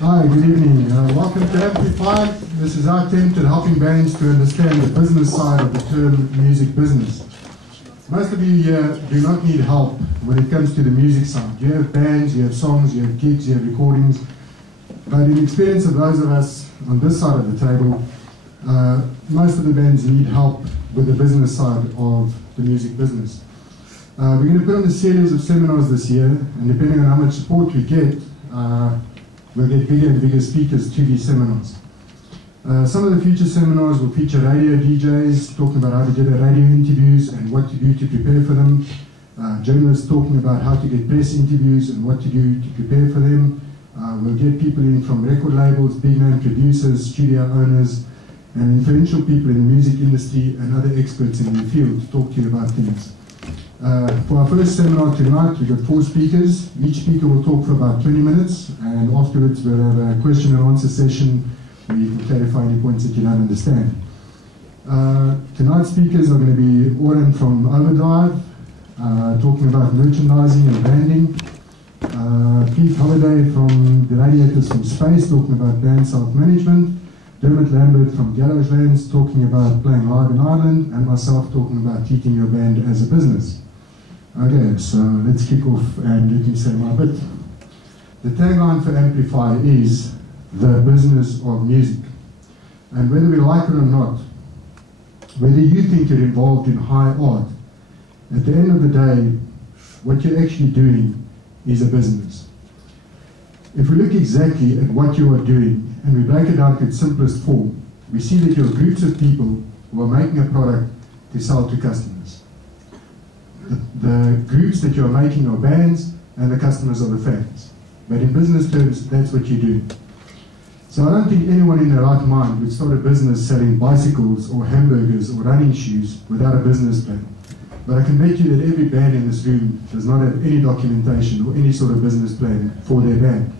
Hi, good evening. Welcome to Amplify. This is our attempt at helping bands to understand the business side of the term music business. Most of you here do not need help when it comes to the music side. You have bands, you have songs, you have gigs, you have recordings. But in the experience of those of us on this side of the table, most of the bands need help with the business side of the music business. We're going to put on a series of seminars this year, and depending on how much support we get, we'll get bigger and bigger speakers to these seminars. Some of the future seminars will feature radio DJs talking about how to get radio interviews and what to do to prepare for them. Journalists talking about how to get press interviews and what to do to prepare for them. We'll get people in from record labels, big name producers, studio owners, and influential people in the music industry and other experts in the field to talk to you about things. For our first seminar tonight, we've got 4 speakers. Each speaker will talk for about 20 minutes, and afterwards we'll have a question and answer session where you can clarify any points that you don't understand. Tonight's speakers are going to be Oren from Overdrive, talking about merchandising and branding. Keith Holliday from the Radiators from Space, talking about band self-management. Dermot Lambert from Garagelands, talking about playing live in Ireland, and myself talking about treating your band as a business. Okay, so let's kick off and let me say my bit. The tagline for Amplify is the business of music. And whether we like it or not, whether you think you're involved in high art, at the end of the day, what you're actually doing is a business. If we look exactly at what you are doing, and we break it down to its simplest form, we see that you're groups of people who are making a product to sell to customers. The groups that you're making are bands, and the customers are the fans. But in business terms, that's what you do. So I don't think anyone in their right mind would start a business selling bicycles or hamburgers or running shoes without a business plan. But I can bet you that every band in this room does not have any documentation or any sort of business plan for their band.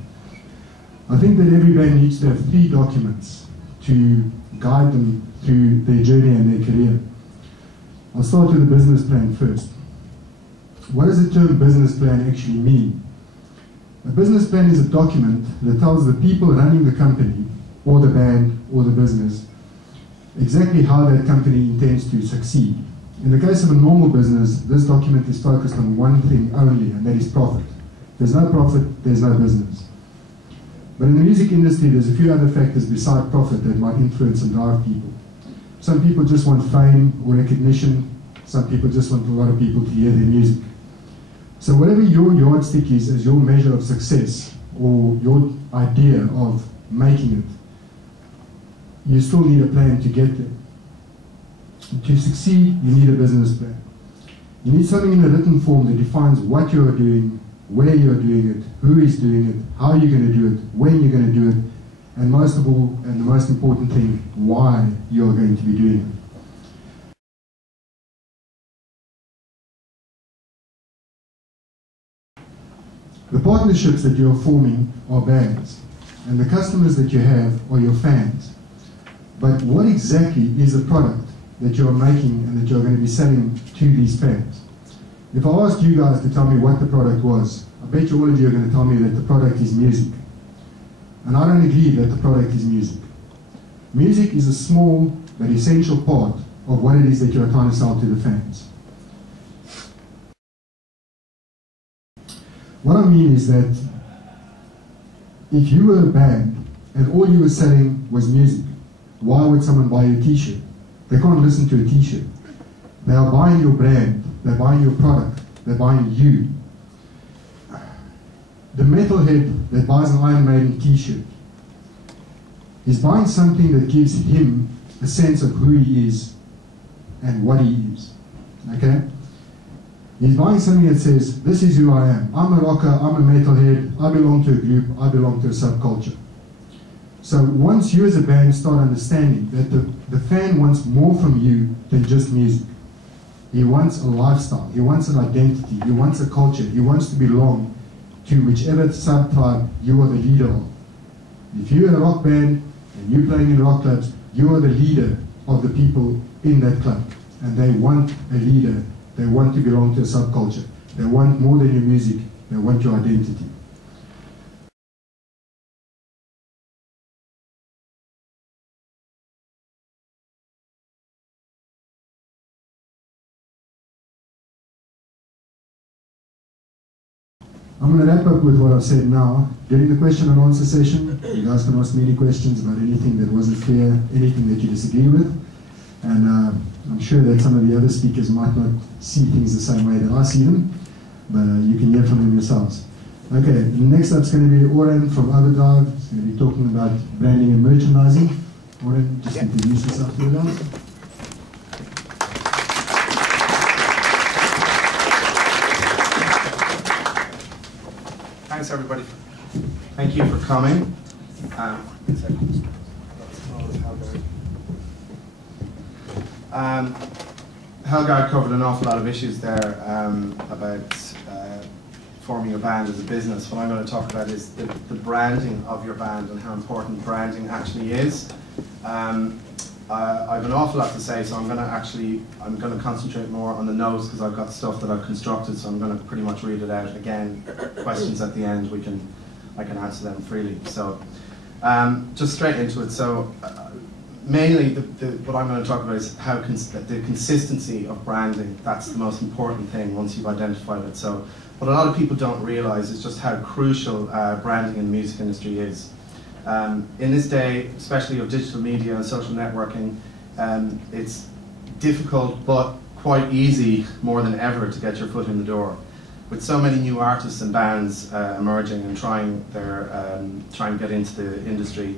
I think that every band needs to have 3 documents to guide them through their journey and their career. I'll start with the business plan first. What does the term business plan actually mean? A business plan is a document that tells the people running the company, or the band, or the business, exactly how that company intends to succeed. In the case of a normal business, this document is focused on one thing only, and that is profit. If there's no profit, there's no business. But in the music industry, there's a few other factors beside profit that might influence and drive people. Some people just want fame or recognition. Some people just want a lot of people to hear their music. So whatever your yardstick is as your measure of success or your idea of making it, you still need a plan to get there. To succeed, you need a business plan. You need something in a written form that defines what you are doing, where you're doing it, who is doing it, how you're going to do it, when you're going to do it, and most of all, and the most important thing, why you're going to be doing it. The partnerships that you're forming are bands, and the customers that you have are your fans. But what exactly is the product that you're making and that you're going to be selling to these fans? If I asked you guys to tell me what the product was, I bet you all of you are going to tell me that the product is music. And I don't agree that the product is music. Music is a small but essential part of what it is that you're trying to sell to the fans. What I mean is that if you were a band and all you were selling was music, why would someone buy your t-shirt? They can't listen to a t-shirt. They are buying your brand, they're buying your product, they're buying you. The metalhead that buys an Iron Maiden t-shirt is buying something that gives him a sense of who he is and what he is. Okay? He's buying something that says, this is who I am. I'm a rocker, I'm a metalhead, I belong to a group, I belong to a subculture. So once you as a band start understanding that the fan wants more from you than just music. He wants a lifestyle, he wants an identity, he wants a culture, he wants to belong to whichever sub-tribe you are the leader of. If you're a rock band and you're playing in rock clubs, you are the leader of the people in that club. And they want a leader. They want to belong to a subculture. They want more than your music. They want your identity. I'm going to wrap up with what I've said now. During the question and answer session, you guys can ask me any questions about anything that wasn't clear, anything that you disagree with. And I'm sure that some of the other speakers might not see things the same way that I see them, but you can hear from them yourselves. Okay, next up is going to be Oren from Overdrive. He's going to be talking about branding and merchandising. Oren, just introduce yourself to the guys. Thanks everybody. Thank you for coming. Helgard covered an awful lot of issues there about forming your band as a business. What I'm going to talk about is the branding of your band and how important branding actually is. I have an awful lot to say, so I'm going to concentrate more on the notes because I've got stuff that I've constructed, so I'm going to pretty much read it out. Again, questions at the end, I can answer them freely. So just straight into it. So mainly what I'm going to talk about is how the consistency of branding. That's the most important thing once you've identified it. So what a lot of people don't realize is just how crucial branding in the music industry is. In this day, especially of digital media and social networking, it's difficult but quite easy more than ever to get your foot in the door. With so many new artists and bands emerging and trying to get into the industry,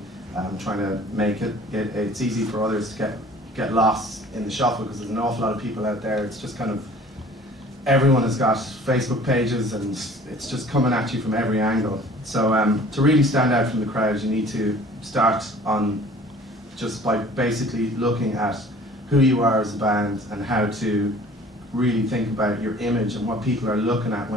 trying to make it, it's easy for others to get lost in the shuffle because there's an awful lot of people out there. It's just kind of, everyone has got Facebook pages and it's just coming at you from every angle. So to really stand out from the crowd, you need to start on just by basically looking at who you are as a band and how to really think about your image and what people are looking at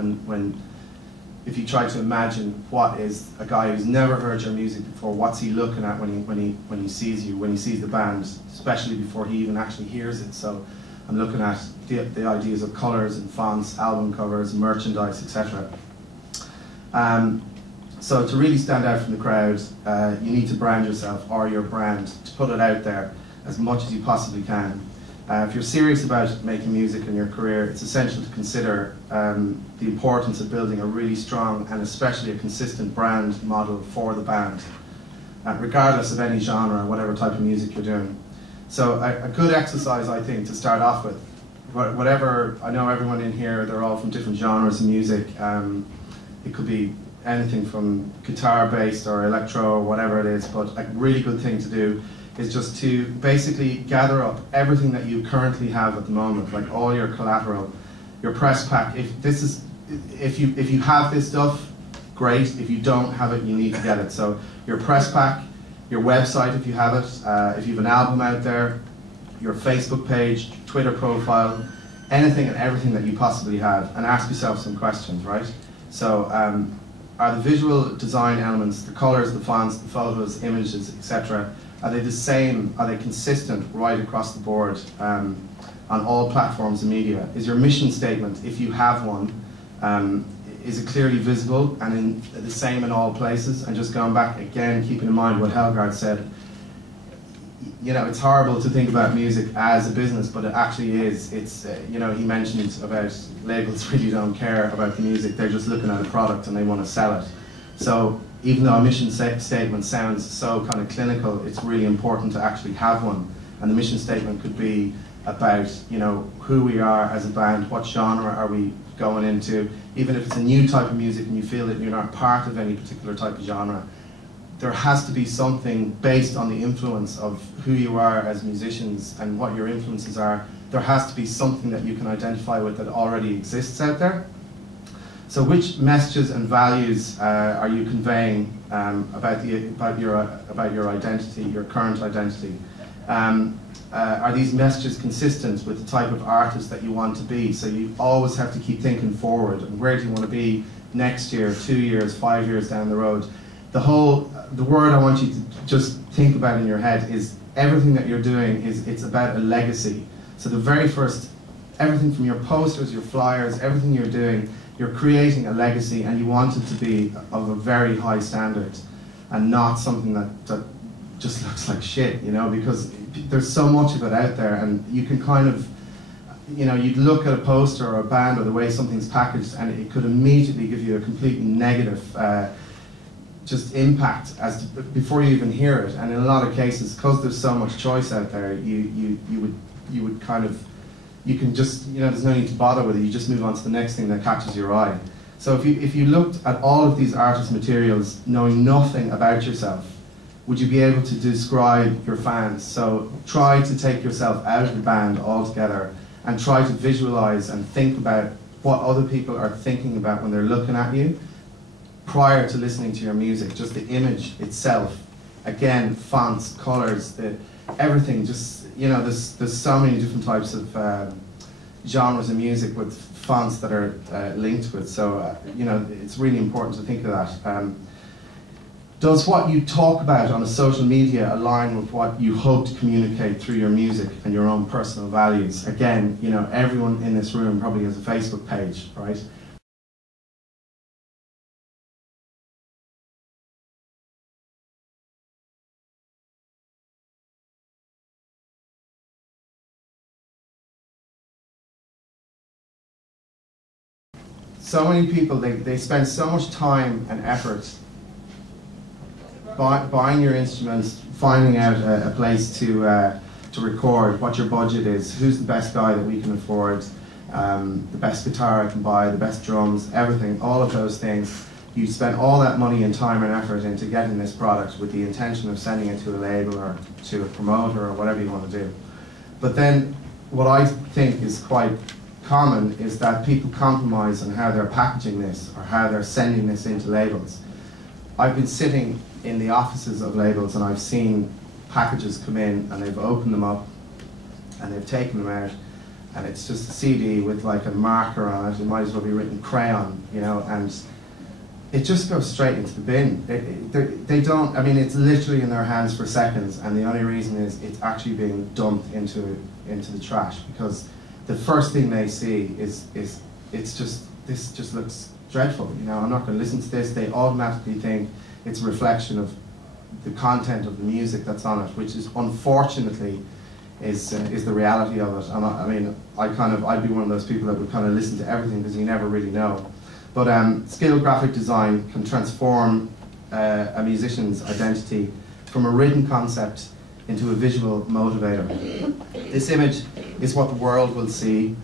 if you try to imagine what is a guy who's never heard your music before, what's he looking at when he sees you, when he sees the band, especially before he even actually hears it. So I'm looking at the ideas of colours and fonts, album covers, merchandise, etc. So to really stand out from the crowd, you need to brand yourself or your brand, to put it out there as much as you possibly can. If you're serious about making music in your career, it's essential to consider the importance of building a really strong and especially a consistent brand model for the band, regardless of any genre or whatever type of music you're doing. So a good exercise, I think, to start off with, whatever, I know everyone in here, they're all from different genres of music. It could be anything from guitar-based or electro or whatever it is, but a really good thing to do is just to basically gather up everything that you currently have at the moment, like all your collateral, your press pack. If you have this stuff, great. If you don't have it, you need to get it. So your press pack, your website if you have it, if you have an album out there, your Facebook page, Twitter profile, anything and everything that you possibly have, and ask yourself some questions, right? So are the visual design elements, the colors, the fonts, the photos, images, etc., are they the same, are they consistent right across the board on all platforms of media? Is your mission statement, if you have one, is it clearly visible and the same in all places? And just going back again, keeping in mind what Helgard said, you know, it's horrible to think about music as a business, but it actually is. It's, you know, he mentioned about labels really don't care about the music, they're just looking at a product and they want to sell it. So even though a mission statement sounds so kind of clinical, it's really important to actually have one. And the mission statement could be about, you know, who we are as a band, what genre are we going into. Even if it's a new type of music and you feel that you're not part of any particular type of genre, there has to be something based on the influence of who you are as musicians and what your influences are. There has to be something that you can identify with that already exists out there. So which messages and values are you conveying about your identity, your current identity? Are these messages consistent with the type of artist that you want to be? So you always have to keep thinking forward. And where do you want to be next year, 2 years, 5 years down the road? The word I want you to just think about in your head is everything that you're doing it's about a legacy. So the very first, everything from your posters, your flyers, everything you're doing, you're creating a legacy and you want it to be of a very high standard and not something that just looks like shit, you know, because there's so much of it out there and you can kind of, you know, you'd look at a poster or a band or the way something's packaged, and it could immediately give you a completely negative just impact before you even hear it. And in a lot of cases, because there's so much choice out there, you would kind of, you can just, you know, there's no need to bother with it. You just move on to the next thing that catches your eye. So if you looked at all of these artist materials knowing nothing about yourself, would you be able to describe your fans? So try to take yourself out of the band altogether and try to visualize and think about what other people are thinking about when they're looking at you prior to listening to your music. Just the image itself, again, fonts, colors, everything. Just, you know, there's so many different types of genres of music with fonts that are linked to it. So you know, it's really important to think of that. Does what you talk about on a social media align with what you hope to communicate through your music and your own personal values? Again, you know, everyone in this room probably has a Facebook page, right? So many people, they spend so much time and effort buying your instruments, finding out a place to record, what your budget is, who's the best guy that we can afford, the best guitar I can buy, the best drums, everything, all of those things. You spend all that money and time and effort into getting this product with the intention of sending it to a label or to a promoter or whatever you want to do. But then what I think is quite common is that people compromise on how they're packaging this or how they're sending this into labels. I've been sitting in the offices of labels and I've seen packages come in and they've opened them up and they've taken them out and it's just a CD with like a marker on it. It might as well be written crayon, you know, and it just goes straight into the bin. They don't, I mean, it's literally in their hands for seconds, and the only reason is it's actually being dumped into the trash, because the first thing they see is it's just, this just looks dreadful, you know, I'm not going to listen to this. They automatically think it's a reflection of the content of the music that's on it, which is unfortunately is the reality of it. And I mean, I'd be one of those people that would kind of listen to everything because you never really know. But skilled graphic design can transform a musician's identity from a written concept into a visual motivator. This image is what the world will see,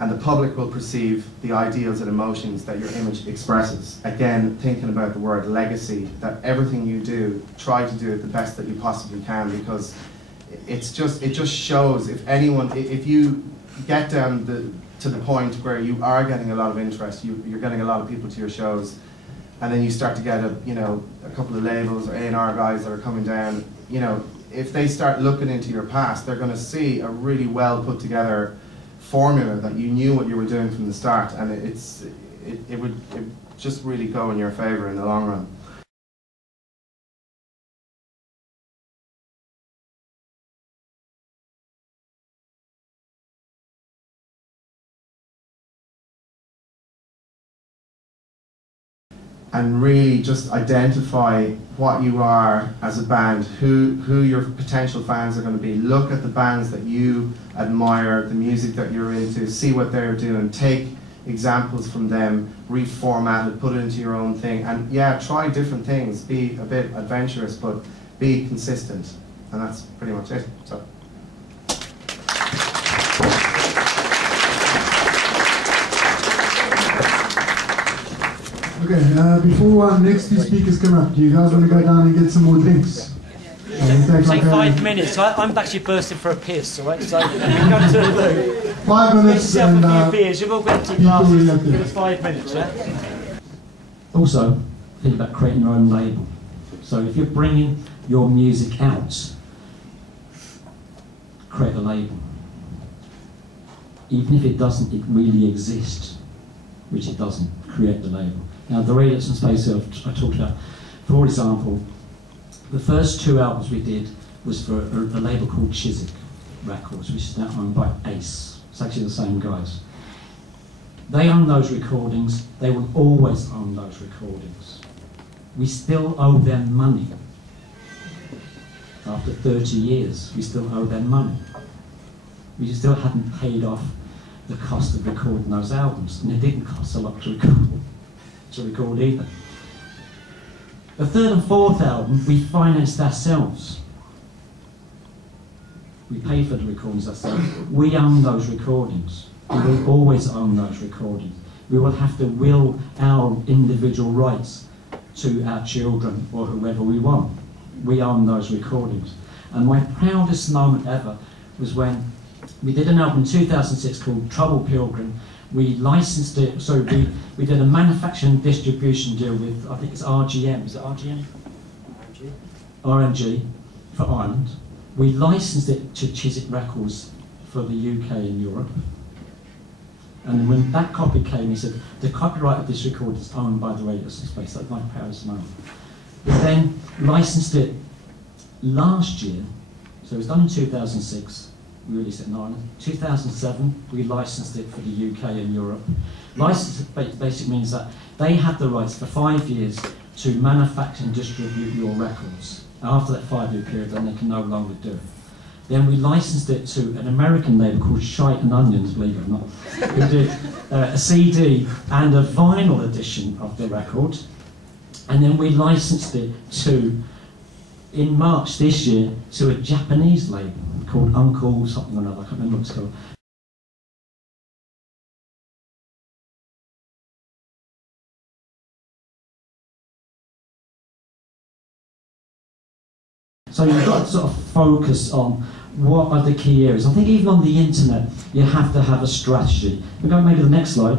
and the public will perceive the ideals and emotions that your image expresses. Again, thinking about the word legacy, that everything you do, try to do it the best that you possibly can, because it just shows, if you get down to the point where you are getting a lot of interest, you're getting a lot of people to your shows, and then you start to get a couple of labels or A&R guys that are coming down, you know, if they start looking into your past, they're going to see a really well put together formula that you knew what you were doing from the start, and it would just really go in your favor in the long run. And really just identify what you are as a band, who your potential fans are going to be. Look at the bands that you admire, the music that you're into, see what they're doing, take examples from them, reformat it, put it into your own thing, and yeah, try different things, be a bit adventurous, but be consistent. And that's pretty much it. So. Okay, before our next two speakers come up, do you guys want to go down and get some more drinks? Take 5 minutes. I'm actually bursting for a piss, alright? So we come to the loo. 5 minutes. Get yourself a few beers. You've all got empty glasses. Give us 5 minutes, yeah? Also, think about creating your own label. So if you're bringing your music out, create a label. Even if it doesn't really exist, which it doesn't, create the label. Now, the Redux and Space I talked about, for example, the first 2 albums we did was for a label called Chiswick Records, which is now owned by Ace. It's actually the same guys. They own those recordings. They will always own those recordings. We still owe them money. After 30 years, we still owe them money. we still hadn't paid off the cost of recording those albums, and it didn't cost a lot to record either. The third and fourth album we financed ourselves. We paid for the recordings ourselves. We own those recordings. We will always own those recordings. We will have to will our individual rights to our children or whoever we want. We own those recordings. And my proudest moment ever was when we did an album in 2006 called Trouble Pilgrim. We licensed it, so we did a manufacturing distribution deal with, I think it's RGM, is it RGM? RMG for Ireland. We licensed it to Chiswick Records for the UK and Europe. And when that copy came, he said, the copyright of this record is owned by the Radio Space. That's my proudest moment. We then licensed it last year, so it was done in 2006. We released it in Ireland. 2007, we licensed it for the UK and Europe. License basically means that they had the rights for 5 years to manufacture and distribute your records. After that 5-year period, then they can no longer do it. Then we licensed it to an American label called Shite and Onions, believe it or not, who did a CD and a vinyl edition of the record. And then we licensed it to, in March this year, to a Japanese label called Uncle something or another, I can't remember what it's called. So you've got to sort of focus on what are the key areas. I think even on the internet, you have to have a strategy. We're going maybe to the next slide.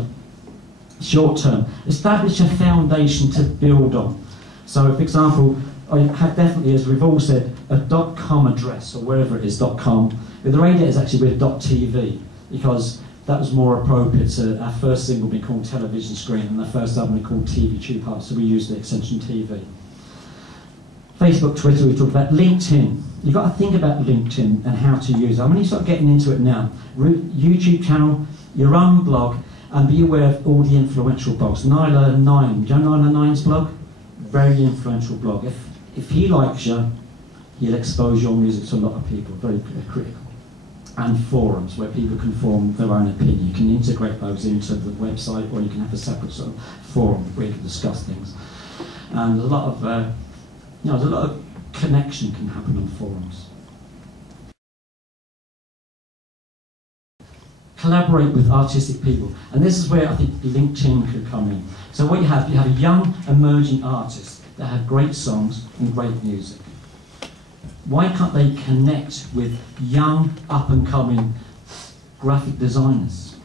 Short term. Establish a foundation to build on. So, for example, I have definitely, as we've all said, a .com address, or wherever it is, .com. With the radio, it's actually with .tv, because that was more appropriate to our first single being called Television Screen, and our first album being called TV Tube Heart, so we used the extension TV. Facebook, Twitter, we talked about LinkedIn. You've got to think about LinkedIn and how to use it. I'm only sort of getting into it now. YouTube channel, your own blog, and be aware of all the influential blogs. Nyla 9, do you know Nyla 9's blog? Very influential blog. If he likes you, he'll expose your music to a lot of people, very critical. And forums where people can form their own opinion. You can integrate those into the website, or you can have a separate sort of forum where you can discuss things. And there's a lot of there's a lot of connection can happen on forums. Collaborate with artistic people, and this is where I think LinkedIn could come in. So what you have a young emerging artist that have great songs and great music. Why can't they connect with young up-and-coming graphic designers?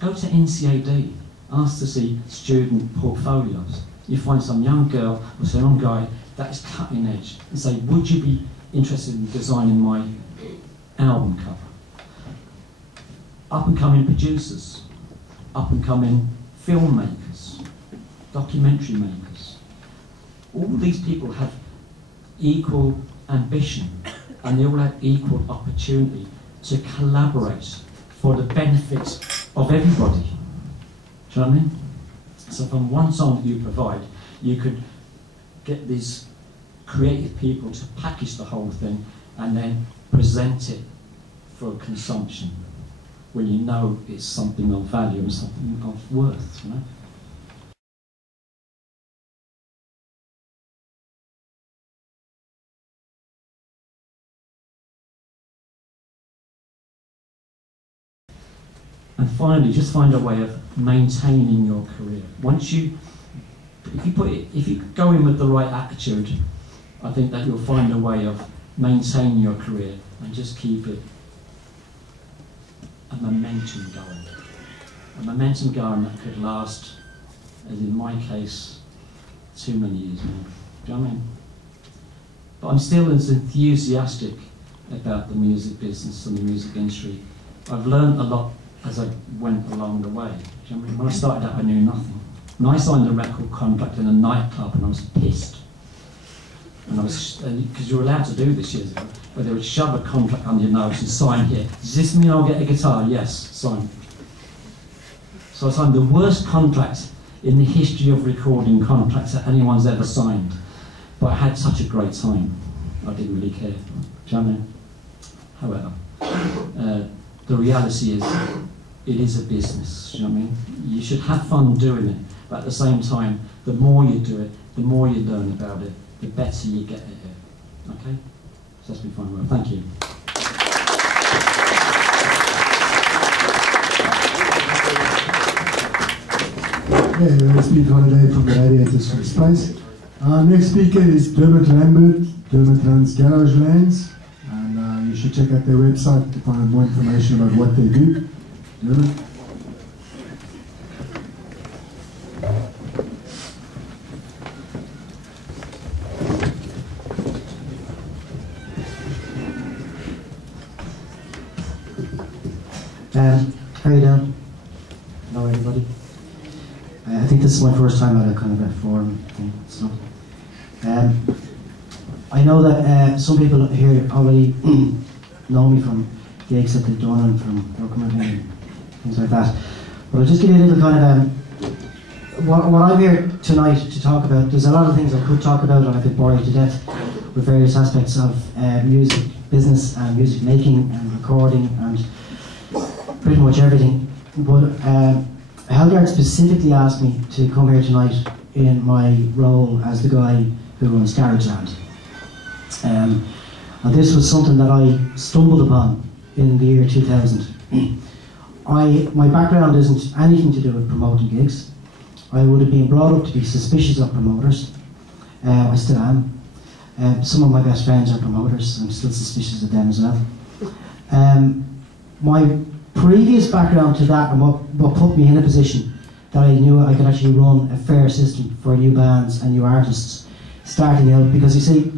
Go to NCAD, ask to see student portfolios. You find some young girl or some young guy that is cutting edge and say, would you be interested in designing my album cover? Up-and-coming producers, up-and-coming filmmakers, documentary makers. All these people have equal ambition, and they all have equal opportunity to collaborate for the benefit of everybody. Do you know what I mean? So from one song that you provide, you could get these creative people to package the whole thing and then present it for consumption when you know it's something of value and something of worth, you know? And finally, just find a way of maintaining your career. Once you, if you go in with the right attitude, I think that you'll find a way of maintaining your career and just keep it a momentum going. A momentum going that could last, as in my case, too many years more. Do you know what I mean? But I'm still as enthusiastic about the music business and the music industry. I've learned a lot as I went along the way. Do you know what I mean? When I started out, I knew nothing. When I signed a record contract in a nightclub, and I was pissed. And I was, because you were allowed to do this years ago, where they would shove a contract under your nose and sign here. Does this mean I'll get a guitar? Yes, sign. So I signed the worst contract in the history of recording contracts that anyone's ever signed. But I had such a great time. I didn't really care. Do you know what I mean? However, the reality is, it is a business. You know what I mean? You should have fun doing it, but at the same time, the more you do it, the more you learn about it, the better you get at it. Okay? So that's been fun. Well, thank you. Yeah, we're a speed holiday from the Radiators from Space. Our next speaker is Dermot Lambert. Dermot runs Garage Lands, and you should check out their website to find more information about what they do. Dermot? How you doing? Hello everybody. I think this is my first time at a kind of a forum thing. So, I know that some people here already know me from gigs that they've done and from documenting and things like that. But I'll just give you a little kind of what I'm here tonight to talk about. There's a lot of things I could talk about, and I could bore you to death with various aspects of music business and music making and recording and pretty much everything. But Helgard specifically asked me to come here tonight in my role as the guy who runs Garageland. And this was something that I stumbled upon in the year 2000. My background isn't anything to do with promoting gigs. I would have been brought up to be suspicious of promoters. I still am. Some of my best friends are promoters. I'm still suspicious of them as well. My previous background to that and what put me in a position that I knew I could actually run a fair system for new bands and new artists starting out, because you see,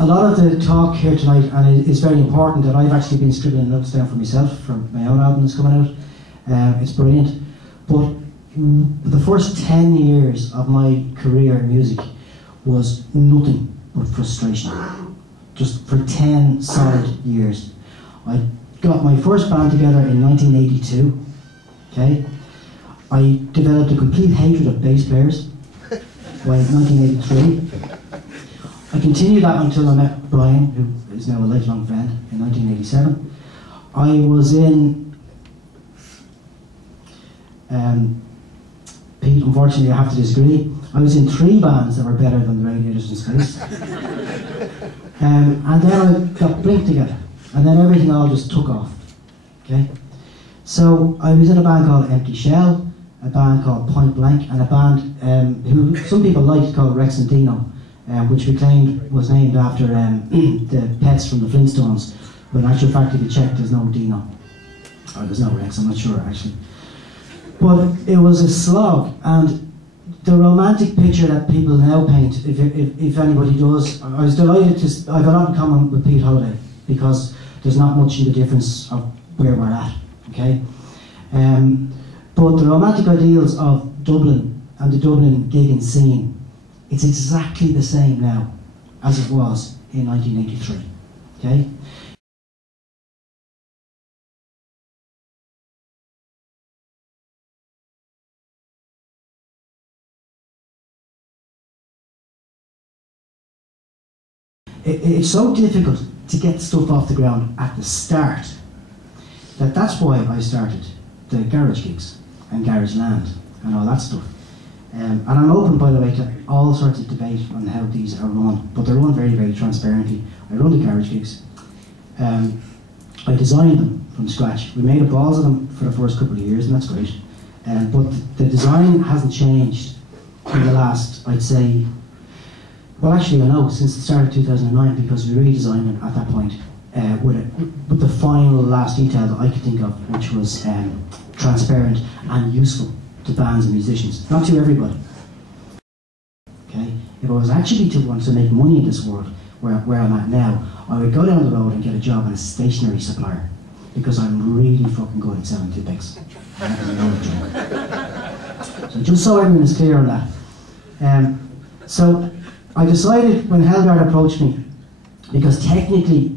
a lot of the talk here tonight, and it's very important that I've actually been scribbling notes down for myself for my own album that's coming out. It's brilliant, but the first 10 years of my career in music was nothing but frustration. Just for 10 solid years. I got my first band together in 1982. Okay, I developed a complete hatred of bass players by 1983. I continued that until I met Brian, who is now a lifelong friend, in 1987. I was in Pete, unfortunately I have to disagree. I was in 3 bands that were better than the Radiators in Space. And then I got Blink together. And then everything all just took off. Okay? So I was in a band called Empty Shell, a band called Point Blank, and a band who some people liked called Rex and Dino, which we claimed was named after the pets from the Flintstones. But in actual fact, if you check, there's no Dino. Or there's no Rex, I'm not sure actually. But it was a slog, and the romantic picture that people now paint, if anybody does, I was delighted to, I have a lot in common with Pete Holiday, because there's not much in the difference of where we're at, okay? But the romantic ideals of Dublin and the Dublin gigging scene, it's exactly the same now as it was in 1983, okay? It's so difficult to get stuff off the ground at the start that's why I started the garage gigs and Garage Land and all that stuff. And I'm open, by the way, to all sorts of debate on how these are run, but they're run very, very transparently. I run the garage gigs. I designed them from scratch. We made a balls of them for the first couple of years, and that's great. But the design hasn't changed in the last, I'd say, well, actually, I know, since the start of 2009, because we redesigned it at that point with the final last detail that I could think of, which was transparent and useful to bands and musicians, not to everybody. Okay, if I was actually to want to make money in this world, where I'm at now, I would go down the road and get a job as a stationery supplier, because I'm really fucking good at selling toothpicks. So just so everyone is clear on that. So I decided when Helgard approached me, because technically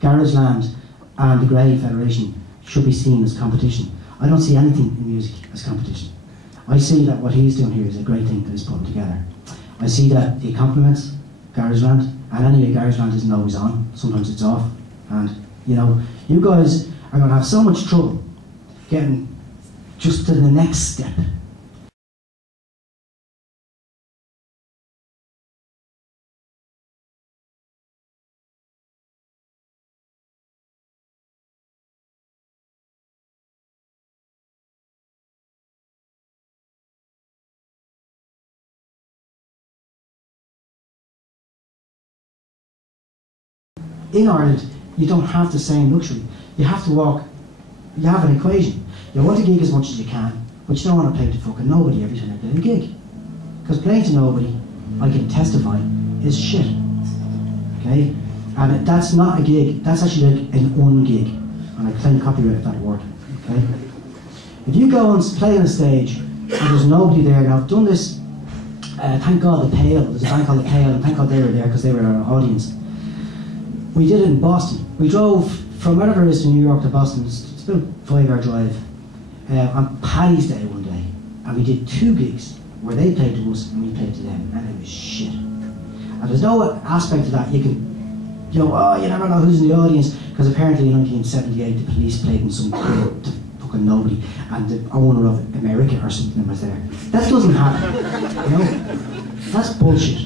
Garageland and the Grey Federation should be seen as competition. I don't see anything in music as competition. I see that what he's doing here is a great thing that he's putting together. I see that he complements Garageland, and anyway, Garageland isn't always on, sometimes it's off, and You know, you guys are going to have so much trouble getting just to the next step. In Ireland, you don't have the same luxury. You have to walk, you have an equation. You want to gig as much as you can, but you don't want to play to fucking nobody every time you play a gig. Because playing to nobody, I can testify, is shit. Okay? And that's not a gig, that's actually like an un-gig. And I claim copyright of that word. Okay? If you go and play on a stage, and there's nobody there, now I've done this, thank God the Pale, there's a band called the Pale, and thank God they were there because they were our audience. We did it in Boston. We drove from wherever it is to New York to Boston. It's about a 5-hour drive. On Paddy's Day one day. And we did 2 gigs where they played to us and we played to them. And it was shit. And there's no aspect of that. You can, you know, oh, you never know who's in the audience. Because apparently in 1978 the Police played in some club to fucking nobody. And the owner of America or something was there. That doesn't happen. You know? That's bullshit.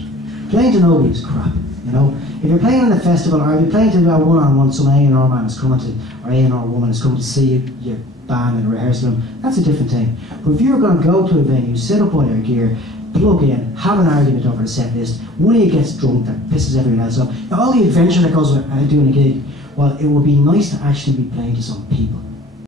Playing to nobody is crap. You know, if you're playing in a festival or if you're playing to a one-on-one, some A&R man is coming to, or A&R woman is coming to see your band in a rehearsal room, that's a different thing. But if you're going to go to a venue, sit up on your gear, plug in, have an argument over the set list, one of you gets drunk that pisses everyone else off, all the adventure that goes with doing a gig, well, it would be nice to actually be playing to some people.